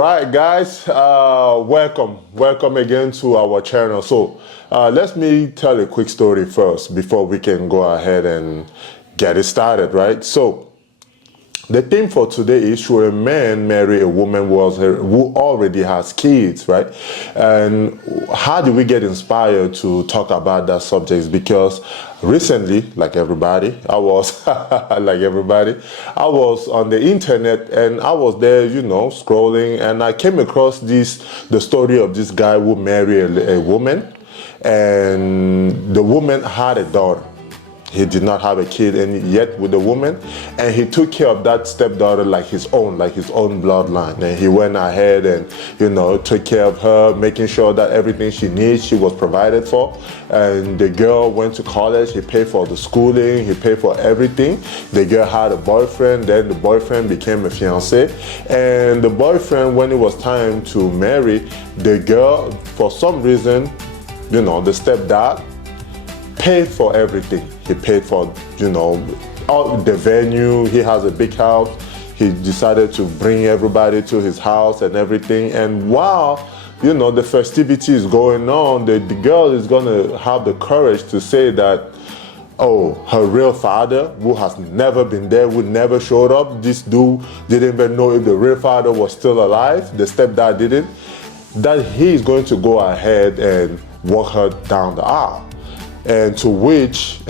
right, guys, welcome again to our channel. So let me tell a quick story first before we can go ahead and get it started, right? So the theme for today is, should a man marry a woman who already has kids, right? And how do we get inspired to talk about that subject? Because recently, like everybody, I was on the internet, and I was there, scrolling, and I came across the story of this guy who married a woman, and the woman had a daughter. He did not have a kid yet with the woman, and he took care of that stepdaughter like his own bloodline. And he went ahead and, took care of her, making sure that everything she needs, she was provided for. And the girl went to college. He paid for the schooling. He paid for everything. The girl had a boyfriend. Then the boyfriend became a fiancé. And the boyfriend, when it was time to marry, the girl, for some reason, the stepdad paid for everything. He paid for, all the venue. He has a big house. He decided to bring everybody to his house and everything. And while, the festivity is going on, the girl is going to have the courage to say that, oh, her real father, who has never been there, who never showed up, this dude didn't even know if the real father was still alive, the stepdad didn't, that he's going to go ahead and walk her down the aisle. And to which,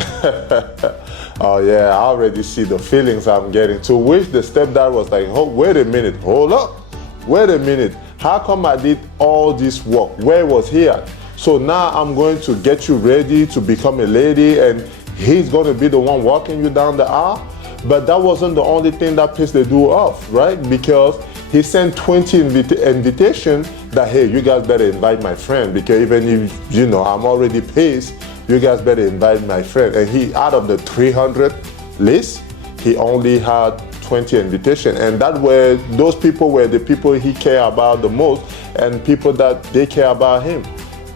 oh yeah, I already see the feelings I'm getting. To which the stepdad was like, oh, wait a minute, hold up, wait a minute. How come I did all this work? Where was he at? So now I'm going to get you ready to become a lady, and he's going to be the one walking you down the aisle. But that wasn't the only thing that pissed the dude off, right? Because he sent 20 invitations that, hey, you guys better invite my friend, because even if, I'm already pissed, you guys better invite my friend. And he, out of the 300 list, he only had 20 invitations. And those people were the people he cared about the most, and people that they care about him.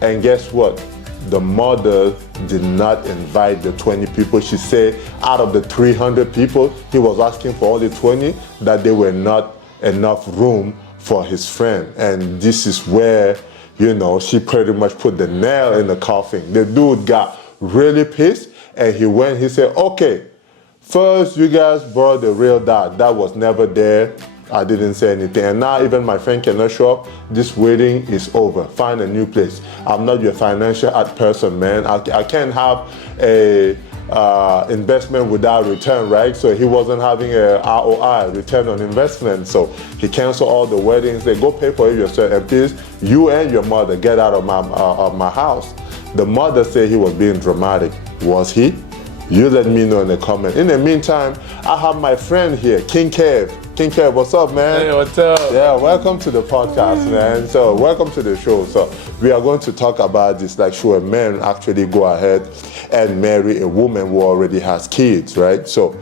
And guess what? The mother did not invite the 20 people. She said out of the 300 people, he was asking for only 20, that there were not enough room for his friend. And this is where, she pretty much put the nail in the coffin. The dude got really pissed, and he said, okay, first you guys brought the real dad. That was never there. I didn't say anything. And now even my friend cannot show up. This wedding is over. Find a new place. I'm not your financial person, man. I can't have a investment without return, right? So he wasn't having a ROI, return on investment. So he canceled all the weddings. They go pay for it yourself. And please, you and your mother get out of my house. The mother said he was being dramatic. Was he? You let me know in the comment. In the meantime, I have my friend here, King Kev. King Kev, what's up, man? Hey, what's up? Yeah, welcome to the podcast, man. So welcome to the show. So we are going to talk about this, like, should a man actually go ahead and marry a woman who already has kids, right? So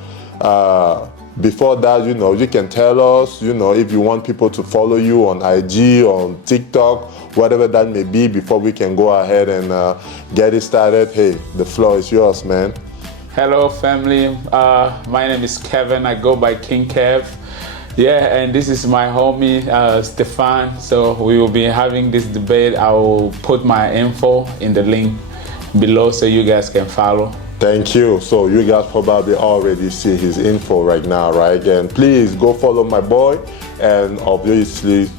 before that, you can tell us, if you want people to follow you on IG, on TikTok, whatever that may be, before we can go ahead and get it started. Hey, the floor is yours, man. Hello, family. My name is Kevin. I go by King Kev. Yeah, and this is my homie, Stefan. So we will be having this debate. I will put my info in the link below so you guys can follow. Thank you. So you guys probably already see his info right now, right? And please go follow my boy. And obviously,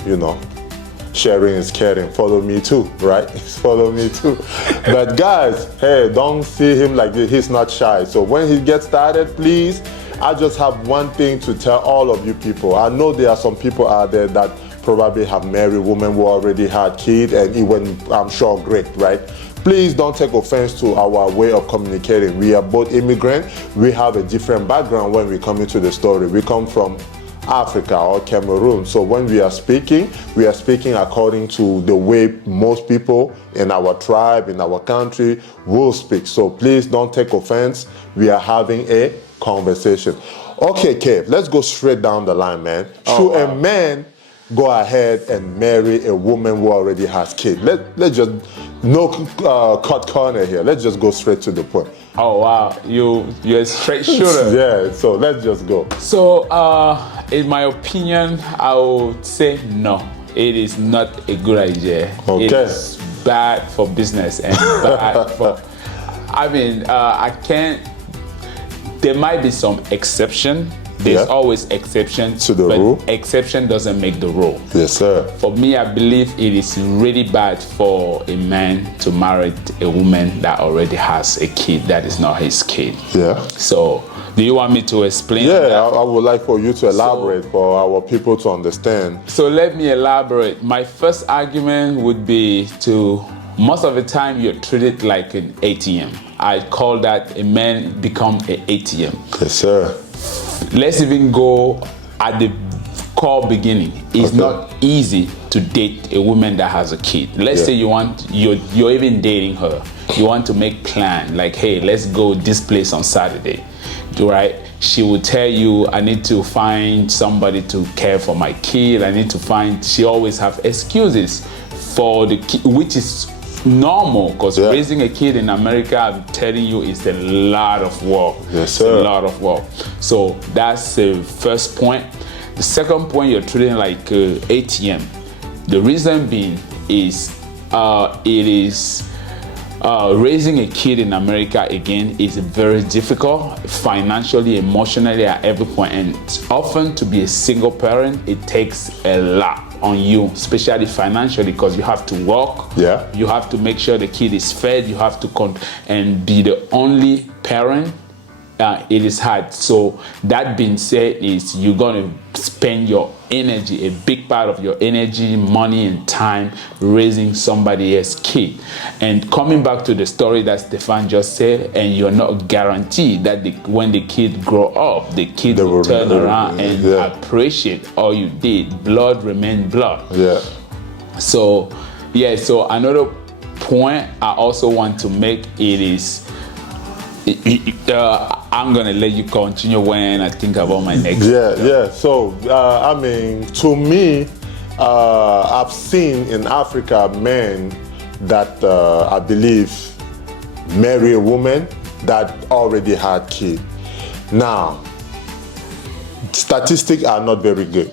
sharing is caring. Follow me too, right? Follow me too. But guys, hey, don't see him like this. He's not shy. So when he gets started, please, I just have one thing to tell all of you people. I know there are some people out there that probably have married women who already had kids, and even, I'm sure, great, right? Please don't take offense to our way of communicating. We are both immigrants. We have a different background when we come into the story. We come from Africa or Cameroon. So when we are speaking according to the way most people in our tribe, in our country will speak. So please don't take offense. We are having a conversation. Okay, Kev, let's go straight down the line, man. Should a man go ahead and marry a woman who already has kids? Let's just, no cut corner here. Let's just go straight to the point. Oh wow, you're a straight shooter. Yeah, so let's just go. So in my opinion, I would say no. it is not a good idea. Okay. It is bad for business and bad for. I mean, I can't. There might be some exception. There's always exception to the but rule. Exception doesn't make the rule. Yes, sir. For me, I believe it is really bad for a man to marry a woman that already has a kid that is not his kid. Yeah. So, do you want me to explain? Yeah, I would like for you to elaborate for our people to understand. So let me elaborate. My first argument would be to, most of the time you're treated like an ATM. I call that a man become an ATM. Yes, sir. Let's even go at the core beginning. It's not easy to date a woman that has a kid. Let's say you're even dating her. You want to make plan like, hey, let's go this place on Saturday, right? She will tell you, I need to find somebody to care for my kid. She always have excuses for the kid, which is normal, because raising a kid in America, I'm telling you, is a lot of work. Yes, sir. It's a lot of work. So that's the first point. The second point, you're treating like ATM. The reason being is raising a kid in America, again, is very difficult financially, emotionally, at every point. And often to be a single parent, it takes a lot on you, especially financially, because you have to work. Yeah. You have to make sure the kid is fed. You have to and be the only parent. It is hard. So that being said, is you're gonna spend your energy, a big part of your energy, money, and time raising somebody else's kid. And coming back to the story that Stefan just said, and you're not guaranteed that when the kid grow up, the kid will turn around and appreciate all you did. Blood remains blood. Yeah. So another point I also want to make, it is, I'm gonna let you continue when I think about my next. Yeah. So I mean, to me, I've seen in Africa men that I believe marry a woman that already had kids. Now, statistics are not very good,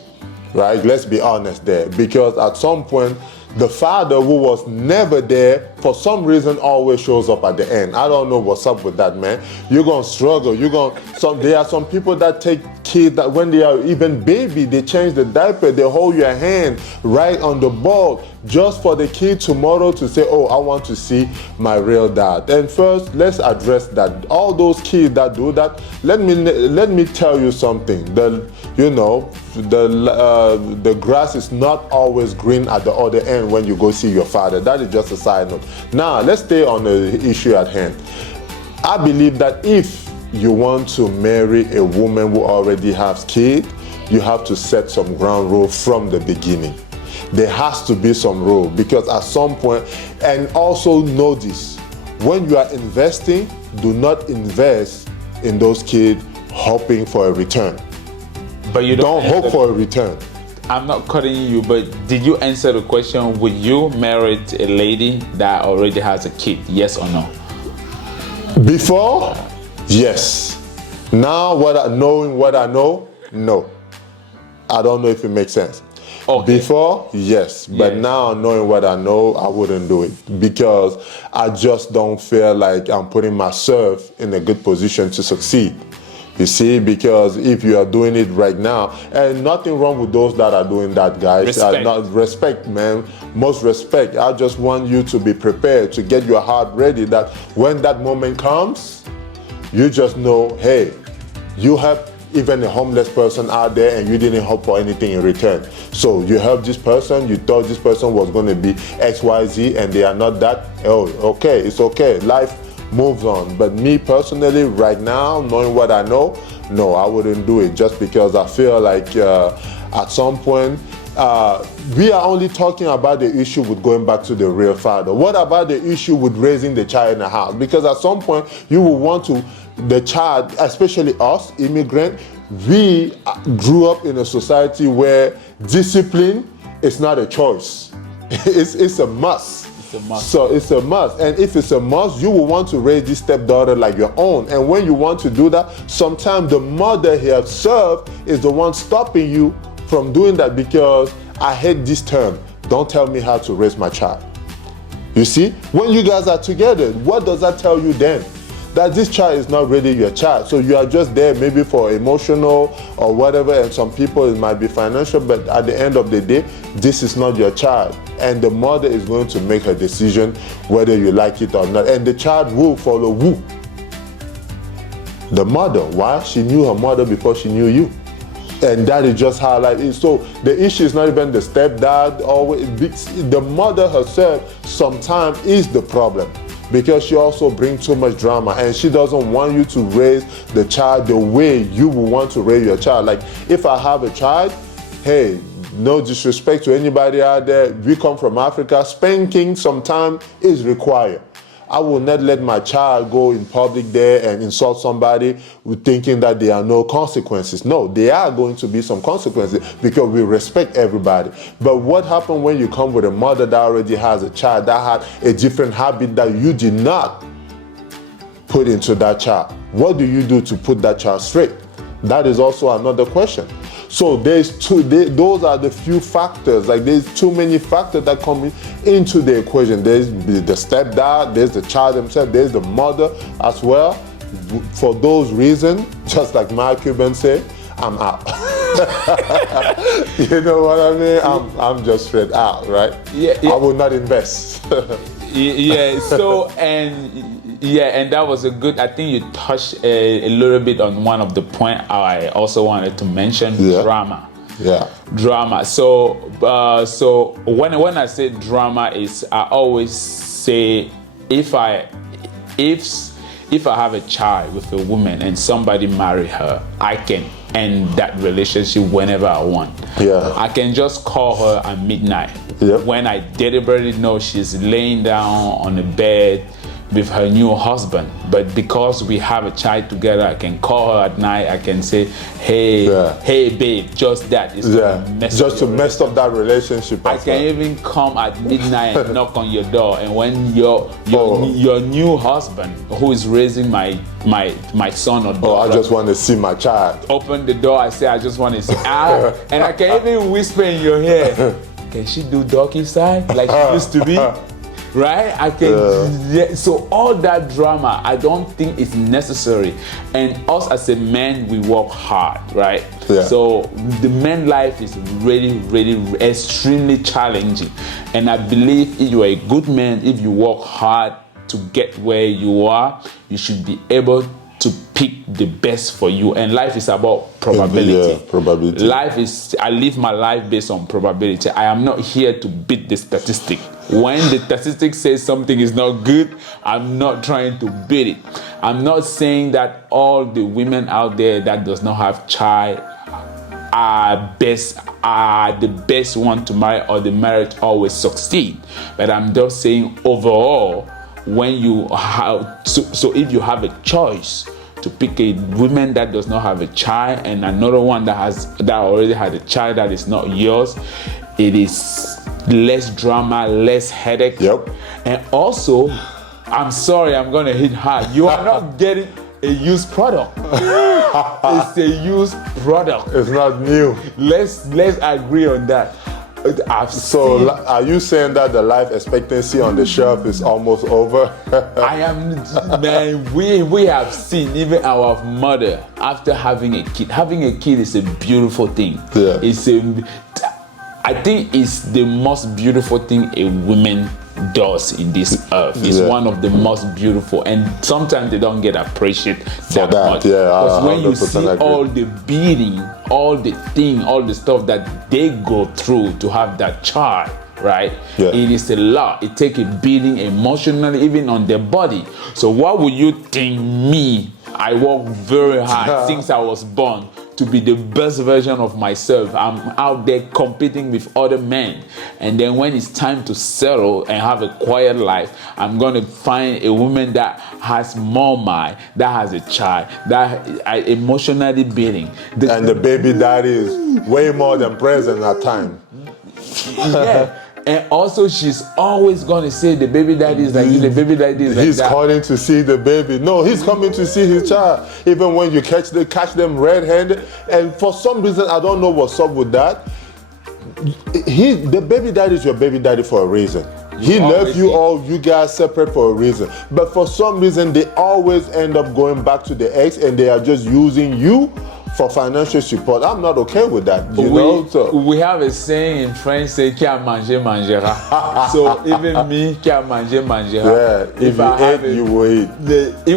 right? Let's be honest there, because at some point, the father who was never there, for some reason, always shows up at the end. I don't know what's up with that, man. You're gonna struggle. There are some people that take kids that when they are even baby, they change the diaper, they hold your hand right on the ball, just for the kid tomorrow to say, oh, I want to see my real dad. And first, let's address that. All those kids that do that, let me tell you something. The grass is not always green at the other end when you go see your father. That is just a side note. Now, let's stay on the issue at hand. I believe that if you want to marry a woman who already has kids, you have to set some ground rules from the beginning. There has to be some rule, because at some point, and also know this, when you are investing, do not invest in those kids hoping for a return. But you don't hope for a return. I'm not cutting you, but did you answer the question? Would you marry a lady that already has a kid? Yes or no? Before, yes. Now, knowing what I know, no. I don't know if it makes sense. Okay. Before, yes, but now knowing what I know, I wouldn't do it, because I just don't feel like I'm putting myself in a good position to succeed. You see, because if you are doing it right now, and nothing wrong with those that are doing that, guys. Respect, man. Most respect. I just want you to be prepared, to get your heart ready, that when that moment comes, you just know, hey, you have even a homeless person out there and you didn't hope for anything in return. So you helped this person, you thought this person was going to be XYZ and they are not that. Oh, okay, it's okay. Life moves on. But me personally, right now, knowing what I know, no, I wouldn't do it, just because I feel like at some point, we are only talking about the issue with going back to the real father. What about the issue with raising the child in the house? Because at some point, you will want to, the child, especially us, immigrant, we grew up in a society where discipline is not a choice. It's a must. So it's a must. And if it's a must, you will want to raise this stepdaughter like your own. And when you want to do that, sometimes the mother he has served is the one stopping you from doing that, because I hate this term. Don't tell me how to raise my child. You see, when you guys are together, what does that tell you then? That this child is not really your child. So you are just there maybe for emotional or whatever, and some people it might be financial, but at the end of the day, this is not your child. And the mother is going to make her decision whether you like it or not. And the child will follow who? The mother. Why? She knew her mother before she knew you. And that is just how life is. So the issue is not even the stepdad, always the mother herself sometimes is the problem, because she also brings too much drama, and she doesn't want you to raise the child the way you would want to raise your child. Like if I have a child, hey, no disrespect to anybody out there, we come from Africa, spanking sometimes is required. I will not let my child go in public there and insult somebody with thinking that there are no consequences. No, there are going to be some consequences because we respect everybody. But what happens when you come with a mother that already has a child that had a different habit that you did not put into that child? What do you do to put that child straight? That is also another question. So those are the few factors, like there's too many factors that come into the equation. There's the stepdad, there's the child himself, there's the mother as well. For those reasons, just like my Cuban said, I'm out. You know what I mean? I'm just straight out, right? Yeah. I will not invest. Yeah, so and that was a good, I think you touched a little bit on one of the point I also wanted to mention, drama. Yeah. Drama. So when I say drama is, I always say if I have a child with a woman and somebody marry her, I can end that relationship whenever I want. Yeah. I can just call her at midnight. Yep. When I deliberately know she's laying down on the bed with her new husband, but because we have a child together, I can call her at night. I can say, hey, hey babe, just that. It's just to mess up that relationship. I can even come at midnight and knock on your door, and when your new husband, who is raising my son or daughter, I just want to see my child. Open the door. I say, I just want to see. And I can even whisper in your ear, can she do doggy side like she used to be? Right? I can. So all that drama, I don't think is necessary. And us as a man, we work hard, right? Yeah. So the man life is really, really extremely challenging. And I believe if you are a good man, if you work hard to get where you are, you should be able to pick the best for you. And life is about probability. Yeah, probability. Life is, I live my life based on probability. I am not here to beat the statistic. When the statistic says something is not good, I'm not trying to beat it. I'm not saying that all the women out there that does not have child are the best one to marry, or the marriage always succeed. But I'm just saying overall, when you have, so if you have a choice to pick a woman that does not have a child and another one that already had a child that is not yours, it is less drama, less headache. Yep. And also, I'm sorry, I'm gonna hit hard. You are not getting a used product. It's a used product. It's not new. Let's agree on that. Are you saying that the life expectancy on the shelf is almost over? Man, we have seen even our mother after having a kid. Having a kid is a beautiful thing. Yeah. I think it's the most beautiful thing a woman does in this earth. It's one of the most beautiful, and sometimes they don't get appreciated that much. Because when you see all the beating, all the stuff that they go through to have that child, right? Yeah. It is a lot. It takes a beating emotionally, even on their body. So what would you think me? I work very hard since I was born to be the best version of myself. I'm out there competing with other men. And then when it's time to settle and have a quiet life, I'm going to find a woman that has more mind, that has a child, that emotionally beating. And the baby daddy is way more than present at time. Yeah. And also, she's always going to say the baby daddy is like this, the baby daddy is like he's that. He's calling to see the baby. No, he's coming to see his child. Even when you catch them red-handed. And for some reason, I don't know what's up with that. the baby daddy is your baby daddy for a reason. He left you all, you guys separate for a reason. But for some reason, they always end up going back to the ex and they are just using you for financial support. I'm not okay with that, you know. So we have a saying in French, say "qui a mangé mangera." So even me, "qui a mangé mangera." Yeah, if you ate, you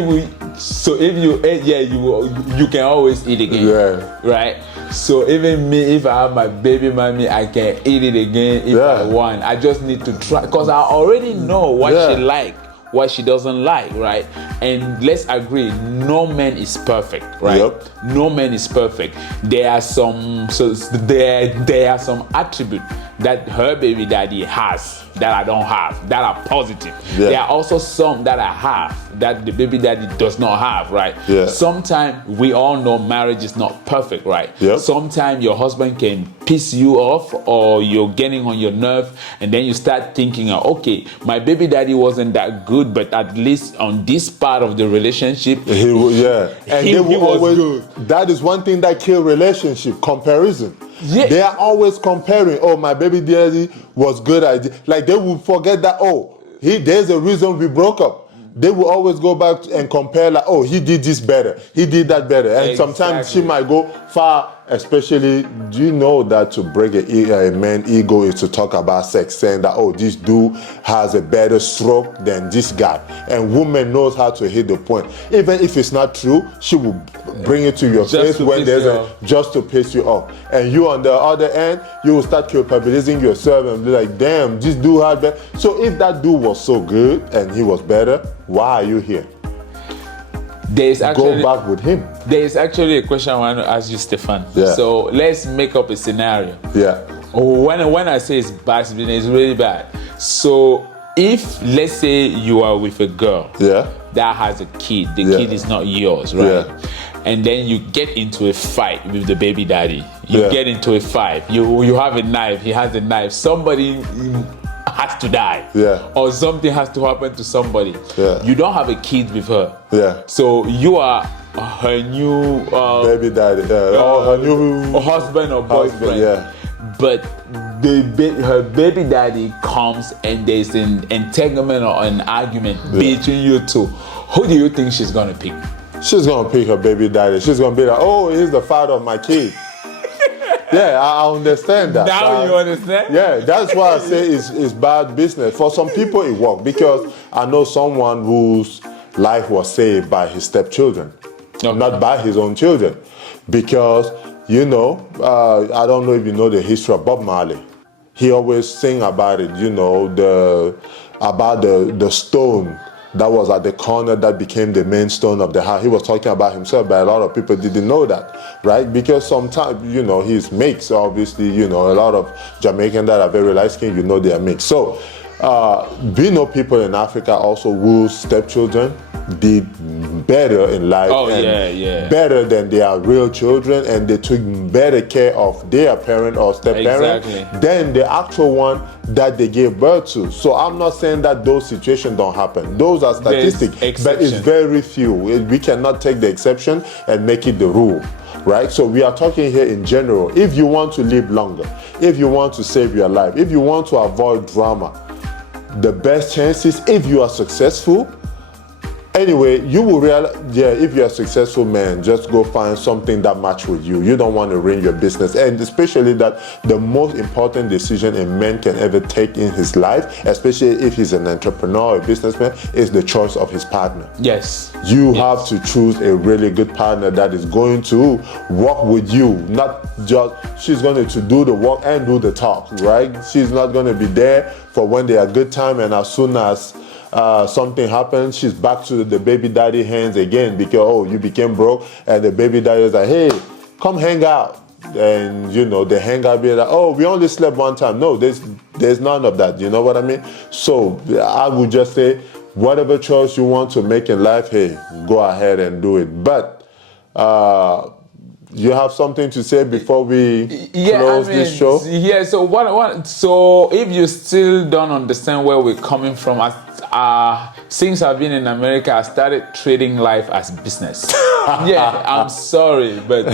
will eat. So if you ate, yeah, you can always eat again. Yeah. Right. So even me, if I have my baby mommy, I can eat it again if I want. I just need to try, because I already know what she like, what she doesn't like, right? And let's agree, no man is perfect, right? Yep. No man is perfect. There are some attributes that her baby daddy has that I don't have, that are positive. Yeah. There are also some that I have that the baby daddy does not have, right? Yeah. Sometimes we all know marriage is not perfect, right? Yep. Sometimes your husband can piss you off or you're getting on your nerve, and then you start thinking, okay, my baby daddy wasn't that good, but at least on this part of the relationship, and they will always good. That is one thing that kills relationship, comparison. Yeah. They are always comparing. Oh, my baby daddy was good at it. Like they will forget that. Oh, there's a reason we broke up. They will always go back and compare. Like, oh, he did this better. He did that better. And sometimes she might go far. Especially, do you know that to break a man's ego is to talk about sex, saying that, oh, this dude has a better stroke than this guy. And woman knows how to hit the point. Even if it's not true, she will bring it to your face when there's just to piss you off. And you on the other end, you will start culpabilizing yourself and be like, damn, this dude had better. So if that dude was so good and he was better, why are you here? Go back with him. There is actually a question I want to ask you, Stefan. Yeah. So let's make up a scenario. Yeah. When I say it's bad, it's really bad. So if, let's say, you are with a girl that has a kid, the kid is not yours, right? Yeah. And then you get into a fight with the baby daddy. You get into a fight. You have a knife. He has a knife. Somebody has to die, or something has to happen to somebody. You don't have a kid with her, so you are her new baby daddy, her new husband or boyfriend. But her baby daddy comes and there's an entanglement or an argument between you two. Who do you think she's gonna pick? She's gonna pick her baby daddy. She's gonna be like, oh, he's the father of my kid. Yeah, I understand that. Now you understand? Yeah, that's why I say it's bad business. For some people it works, because I know someone whose life was saved by his stepchildren, not by his own children. Because, you know, I don't know if you know the history of Bob Marley. He always sing about it, you know, about the stone that was at the corner that became the main stone of the house. He was talking about himself, but a lot of people didn't know that, right? Because sometimes, you know, he's mixed, obviously, you know, a lot of Jamaicans that are very light-skinned, you know, they are mixed. So we know people in Africa also whose stepchildren did better in life better than their real children, and they took better care of their parent or step-parent than the actual one that they gave birth to. So I'm not saying that those situations don't happen. Those are statistics, but it's very few. We cannot take the exception and make it the rule, right? So we are talking here in general. If you want to live longer, if you want to save your life, if you want to avoid drama, the best chances, if you are successful, anyway, you will realize, if you're a successful man, just go find something that match with you. You don't want to ruin your business. And especially that the most important decision a man can ever take in his life, especially if he's an entrepreneur or a businessman, is the choice of his partner. Yes. You have to choose a really good partner that is going to work with you, not just, she's going to do the work and do the talk, right? She's not going to be there for when they are good time, and as soon as something happens, she's back to the baby daddy hands again, because, oh, you became broke, and the baby daddy is like, hey, come hang out. And, you know, they hang out, be like, oh, we only slept one time. No, there's none of that, you know what I mean? So I would just say, whatever choice you want to make in life, hey, go ahead and do it. But you have something to say before we close this show? Yeah, so so if you still don't understand where we're coming from, since I've been in America, I started treating life as business. Yeah, I'm sorry, but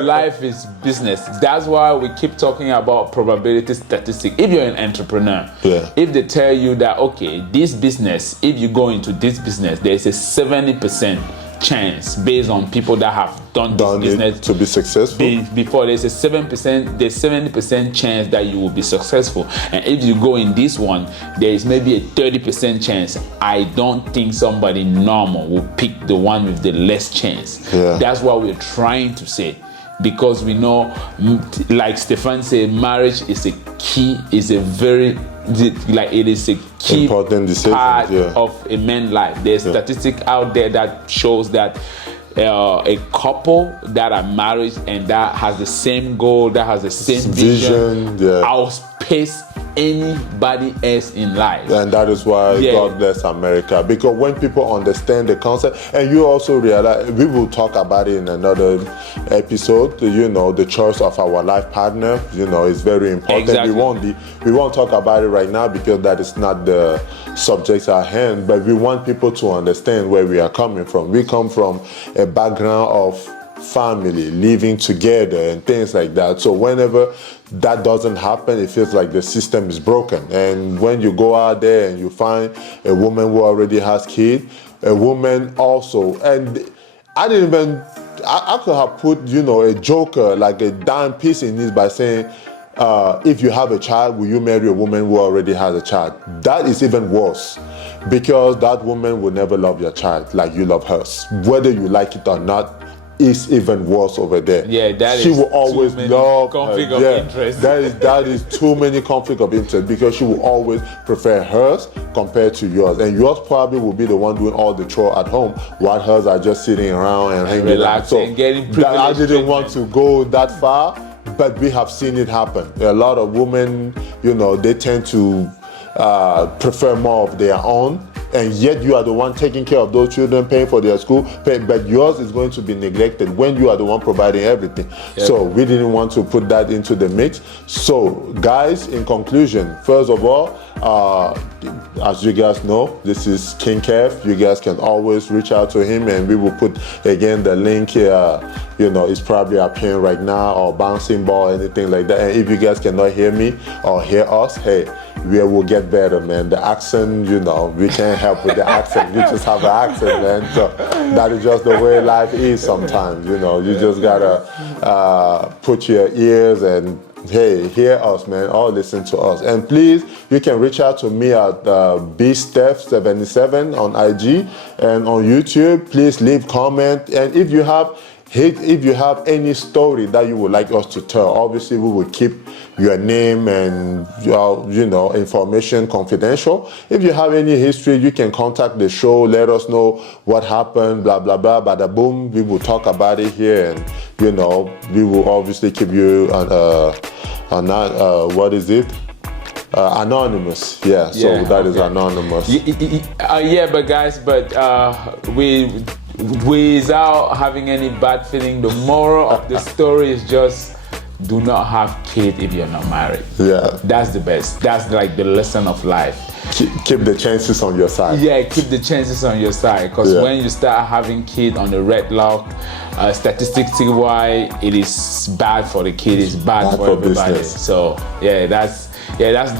life is business. That's why we keep talking about probability statistics. If you're an entrepreneur, if they tell you that, okay, this business, if you go into this business, there's a 70% chance based on people that have done this business to be successful before, there's a 70% chance that you will be successful. And if you go in this one, there is maybe a 30% chance. I don't think somebody normal will pick the one with the less chance. That's what we're trying to say, because we know, like Stefan said, marriage is a key, is a very, like, it is a key important decision, part of a man's life. There's statistic out there that shows that a couple that are married and that has the same goal, that has the same vision, outpace anybody else in life. And that is why God bless America, because when people understand the concept, and you also realize, we will talk about it in another episode, you know, the choice of our life partner, you know, is very important. We won't talk about it right now because that is not the subject at hand, but we want people to understand where we are coming from. We come from a background of family, living together and things like that. So whenever that doesn't happen, it feels like the system is broken. And when you go out there and you find a woman who already has kids, a woman also, and I could have put, you know, a joker, like a dime piece in this by saying, if you have a child, will you marry a woman who already has a child? That is even worse, because that woman will never love your child like you love hers. Whether you like it or not, is even worse over there. She will always love conflict of interest. That is too many conflict of interest, because she will always prefer hers compared to yours, and yours probably will be the one doing all the chore at home, while hers are just sitting around and hanging out. So and getting privileged. I didn't want to go that far, but we have seen it happen. A lot of women, you know, they tend to prefer more of their own, and yet you are the one taking care of those children, paying for their school, but yours is going to be neglected when you are the one providing everything. So we didn't want to put that into the mix. So guys, in conclusion, first of all, as you guys know, this is King Kev. You guys can always reach out to him, and we will put again the link here. You know, it's probably appearing right now, or bouncing ball, anything like that. And if you guys cannot hear me or hear us, hey, we will get better, man. The accent, you know, we can't help with the accent. You just have an accent, man. So that is just the way life is sometimes, you know. You just gotta put your ears and, hey, hear us, man, or listen to us. And please, you can reach out to me at bsteph77 on IG and on YouTube. Please leave comment. And if you have any story that you would like us to tell, obviously we will keep your name and your, you know, information confidential. If you have any history, you can contact the show, let us know what happened, blah blah blah, bada boom. We will talk about it here, and you know, we will obviously keep you what is it? Anonymous. So that is anonymous. But guys, without having any bad feeling, the moral of the story is just, do not have kids if you're not married. That's the best. That's like the lesson of life. Keep the chances on your side. Keep the chances on your side, because when you start having kids on the red lock, statistically wise, it is bad for the kid. It's bad for everybody. Business. So that's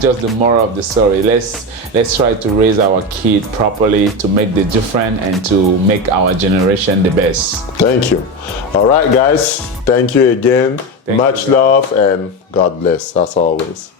just the moral of the story. Let's try to raise our kid properly, to make the difference and to make our generation the best. Thank you. All right, guys. Thank you again. Much love, and God bless as always.